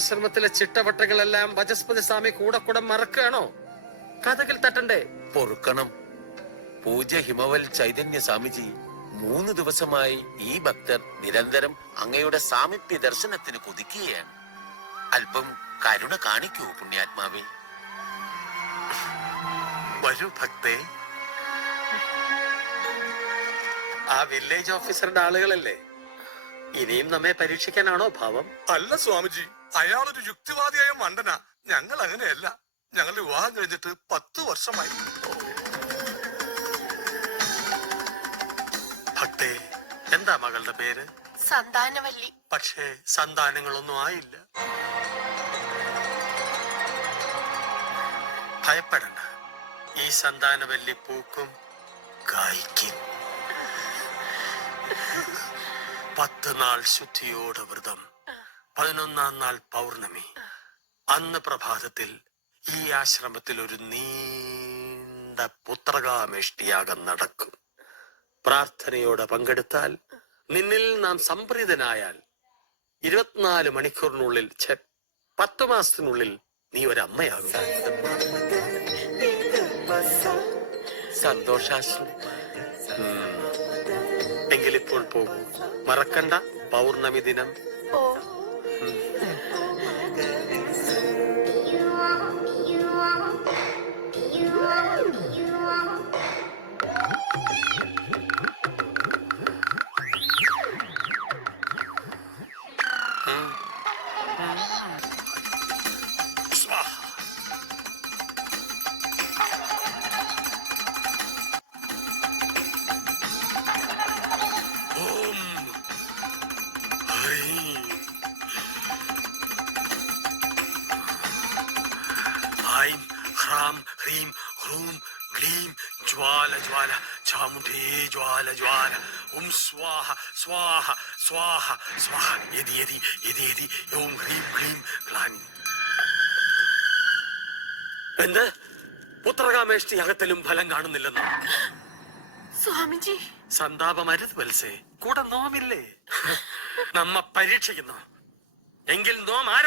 ആശ്രമത്തിലെ ചിട്ടവട്ടങ്ങളെല്ലാം വചസ്പതി സ്വാമി കൂടെ മറക്കുകയാണോ? കഥകിൽ തട്ടണ്ടേ? പൊറുക്കണം. പൂജ്യ ഹിമവൽ ചൈതന്യ സ്വാമിജി 3 ദിവസമായി ഈ ഭക്തർ നിരന്തരം അങ്ങയുടെ സാമീപ്യ ദർശനത്തിന് കൊതിക്കുകയാണ്. അല്പം കരുണ കാണിക്കൂ പുണ്യാത്മാവേ. വരൂ ഭക്തേ. ആ വില്ലേജ് ഓഫീസറുടെ ആളുകളല്ലേ? ഇനിയും നമ്മെ പരീക്ഷിക്കാനാണോ ഭാവം? അല്ല സ്വാമിജി, അയാളൊരു യുക്തിവാദിയായ മണ്ടന. ഞങ്ങൾ അങ്ങനെയല്ല. ഞങ്ങൾ വിവാഹം കഴിഞ്ഞിട്ട് 10 വർഷമായി. ഭക്തേ, എന്താ മകളുടെ പേര്? സന്താനവല്ലി. പക്ഷേ സന്താനങ്ങളൊന്നും ആയില്ല. ഭയപ്പെടണ്ട, ഈ സന്താനവല്ലി പൂക്കും, കായ്ക്കും. 10 നാൾ ശുദ്ധിയോടെ വ്രതം, 11-ാം നാൾ പൗർണമി. അന്ന് പ്രഭാതത്തിൽ ഈ ആശ്രമത്തിൽ ഒരു നീണ്ട പുത്രകാമേഷ്ടിയാഗം നടക്കും. പ്രാർത്ഥനയോടെ പങ്കെടുത്താൽ, നിന്നിൽ നാം സംപ്രീതനായാൽ 24 മണിക്കൂറിനുള്ളിൽ 10 മാസത്തിനുള്ളിൽ നീ ഒരമ്മയാകും. സന്തോഷാശ്രം. എങ്കിലിപ്പോൾ പോകൂ. മറക്കണ്ട, പൗർണമി ദിനം. ഓ, ഐം ഹ്രാം ഹ്രീം ഹ്രൂം ക്ലീം ജ്വാല ജ്വാല ചാമുണ്ഡേ ജ്വാല ജ്വാല ഓം സ്വാഹ സ്വാഹ സ്വാഹ സ്വാഹ യതി യതി യതി യതി ഓം ഹ്രീം ക്ലീം ഗ്ലാനി. എന്ത്? പുത്രകാമേഷ്ടി യാഗത്തിലും ഫലം കാണുന്നില്ലെന്നോ? സ്വാമിജി, സന്താപമരുത് വത്സേ. കൂടെ നോമില്ലേ? നമ്മ പരീക്ഷിക്കുന്നു. എങ്കിൽ നോം ആരാ?